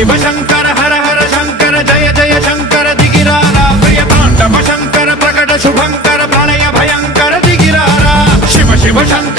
शिव शंकर हर हर शंकर जय जय शंकर दिगिरारा प्रिय तांडव शंकर प्रकट शुभंकर प्रणय भयंकर दिगिरारा शिव शिव शंकर